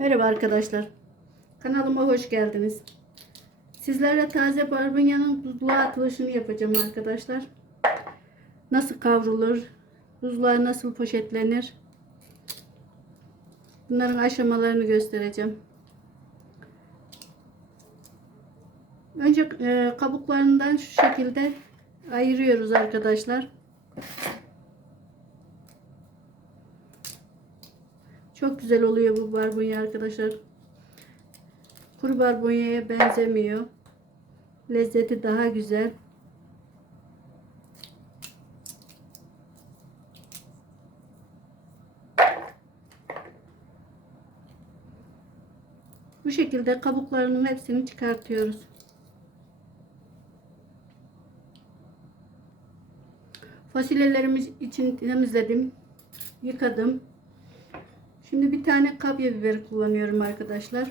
Merhaba arkadaşlar. Kanalıma hoş geldiniz. Sizlerle taze barbunyanın buzluğa atılışını yapacağım arkadaşlar. Nasıl kavrulur? Buzluğa nasıl poşetlenir? Bunların aşamalarını göstereceğim. Önce e, kabuklarından şu şekilde ayırıyoruz arkadaşlar. Çok güzel oluyor bu barbunya arkadaşlar. Kuru barbunyaya benzemiyor. Lezzeti daha güzel. Bu şekilde kabuklarının hepsini çıkartıyoruz. Fasulyelerimiz için temizledim. Yıkadım. Şimdi bir tane kapya biber kullanıyorum arkadaşlar.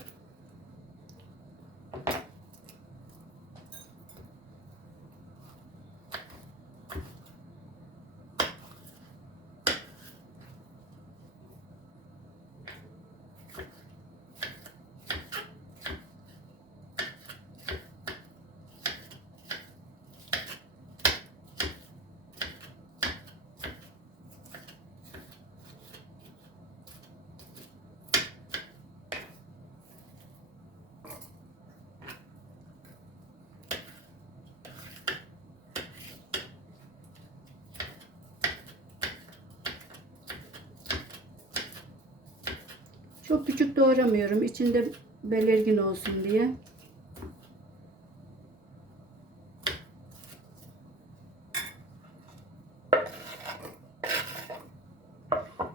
Çok küçük doğramıyorum. İçinde belirgin olsun diye.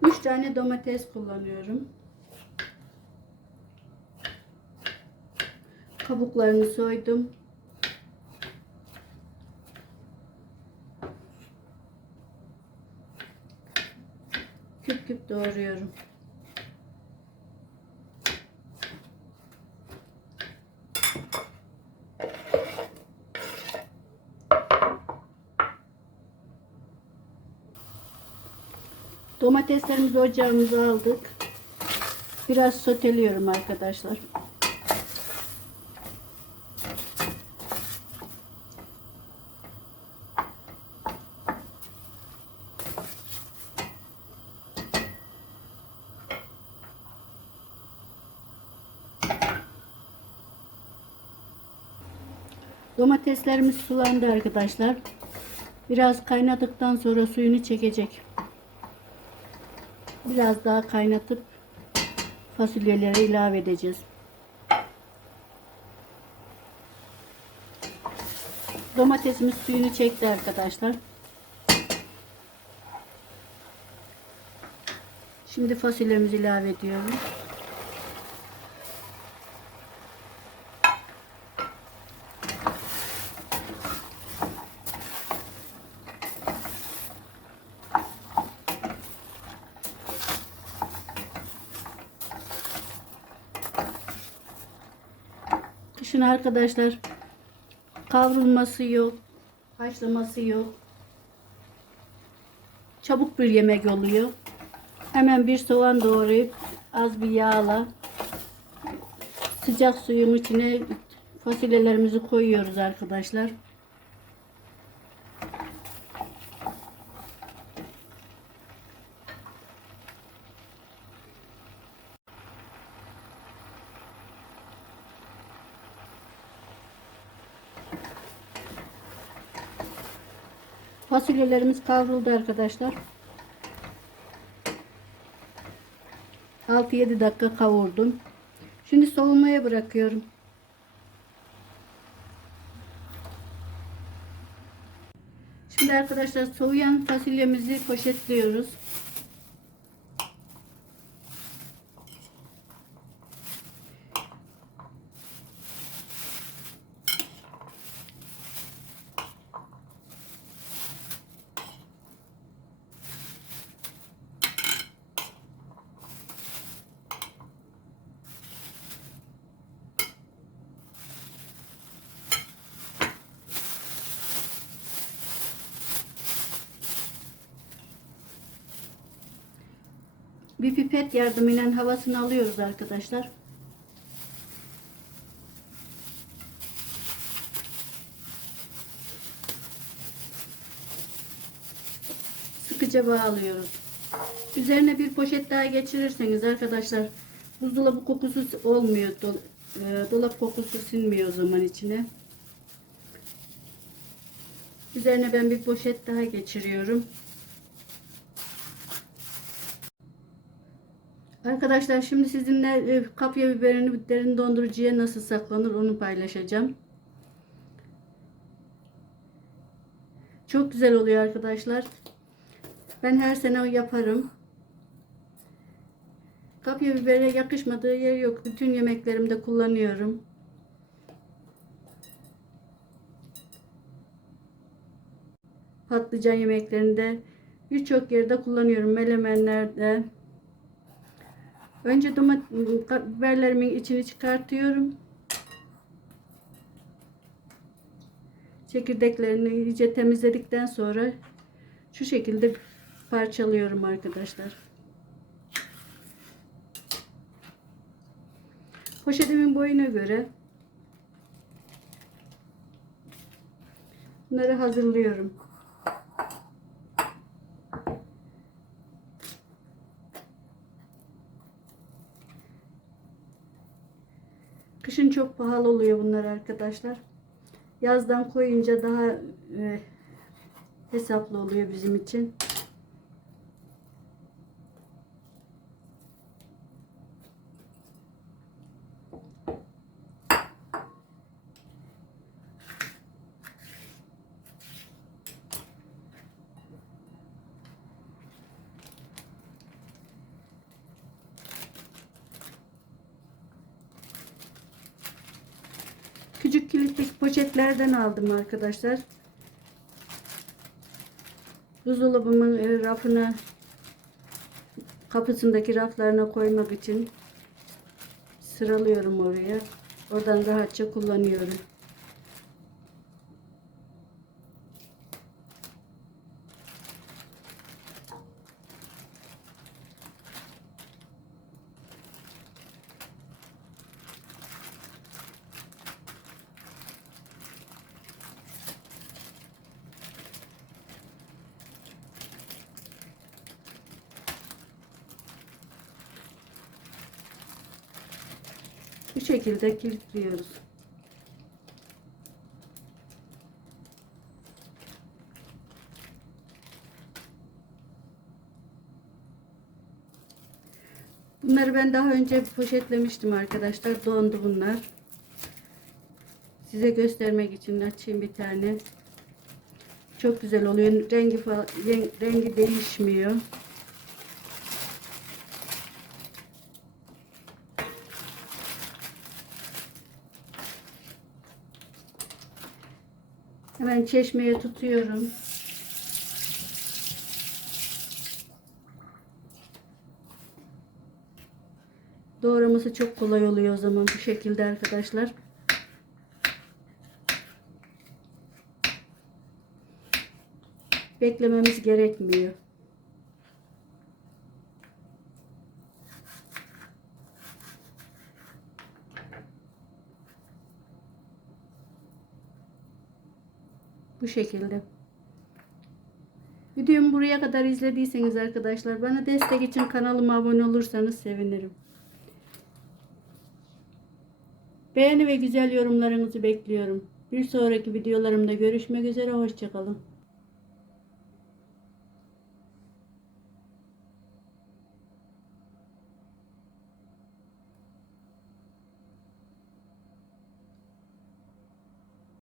Üç tane domates kullanıyorum. Kabuklarını soydum. Küp küp doğruyorum. Domateslerimizi ocağımıza aldık. Biraz soteliyorum arkadaşlar. Domateslerimiz sulandı arkadaşlar. Biraz kaynadıktan sonra suyunu çekecek. Biraz daha kaynatıp fasulyeleri ilave edeceğiz. Domatesimiz suyunu çekti arkadaşlar. Şimdi fasulyemizi ilave ediyorum. Kışın arkadaşlar kavrulması yok, haşlaması yok. Çabuk bir yemek oluyor. Hemen bir soğan doğrayıp az bir yağla sıcak suyun içine fasulyelerimizi koyuyoruz arkadaşlar. Fasulyelerimiz kavruldu arkadaşlar. 6-7 dakika kavurdum. Şimdi soğumaya bırakıyorum. Şimdi arkadaşlar soğuyan fasulyemizi poşetliyoruz. Bir pipet yardımıyla havasını alıyoruz arkadaşlar. Sıkıca bağlıyoruz. Üzerine bir poşet daha geçirirseniz arkadaşlar buzdolabı kokusu olmuyor. E, dolap kokusu sinmiyor o zaman içine. Üzerine ben bir poşet daha geçiriyorum. Arkadaşlar şimdi sizinle e, kapya biberini derin dondurucuya nasıl saklanır onu paylaşacağım. Çok güzel oluyor arkadaşlar. Ben her sene yaparım. Kapya bibere yakışmadığı yer yok. Bütün yemeklerimde kullanıyorum. Patlıcan yemeklerinde birçok yerde kullanıyorum. Melemenlerde. Önce domat biberlerimin içini çıkartıyorum. Çekirdeklerini iyice temizledikten sonra şu şekilde parçalıyorum arkadaşlar. Poşetimin boyuna göre bunları hazırlıyorum. Kışın çok pahalı oluyor bunlar arkadaşlar. Yazdan koyunca daha e, hesaplı oluyor bizim için. Küçük kilitlik poşetlerden aldım arkadaşlar. Buzdolabımın e, rafına kapısındaki raflarına koymak için sıralıyorum oraya. Oradan rahatça kullanıyorum. Şekilde kilitliyoruz. Bunları ben daha önce poşetlemiştim arkadaşlar. Dondu bunlar. Size göstermek için açayım bir tane. Çok güzel oluyor. Rengi rengi değişmiyor. Hemen çeşmeye tutuyorum. Doğraması çok kolay oluyor o zaman bu şekilde arkadaşlar. Beklememiz gerekmiyor. Bu şekilde. Videomu buraya kadar izlediyseniz arkadaşlar bana destek için kanalıma abone olursanız sevinirim. Beğeni ve güzel yorumlarınızı bekliyorum. Bir sonraki videolarımda görüşmek üzere. Hoşçakalın.